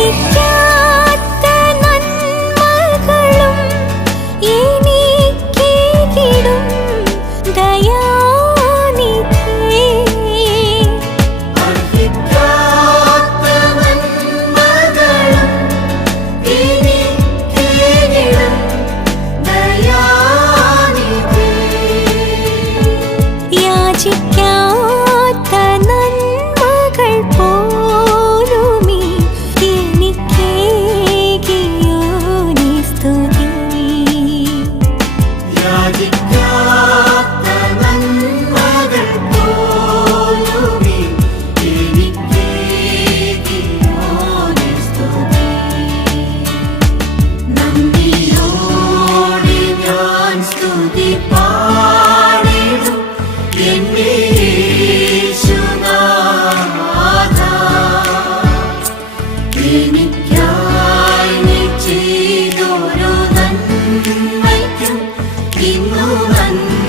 Keep എനിക്കായി നീ ചെയ്തൊരു നന്മയ്ക്കും 見烏雲。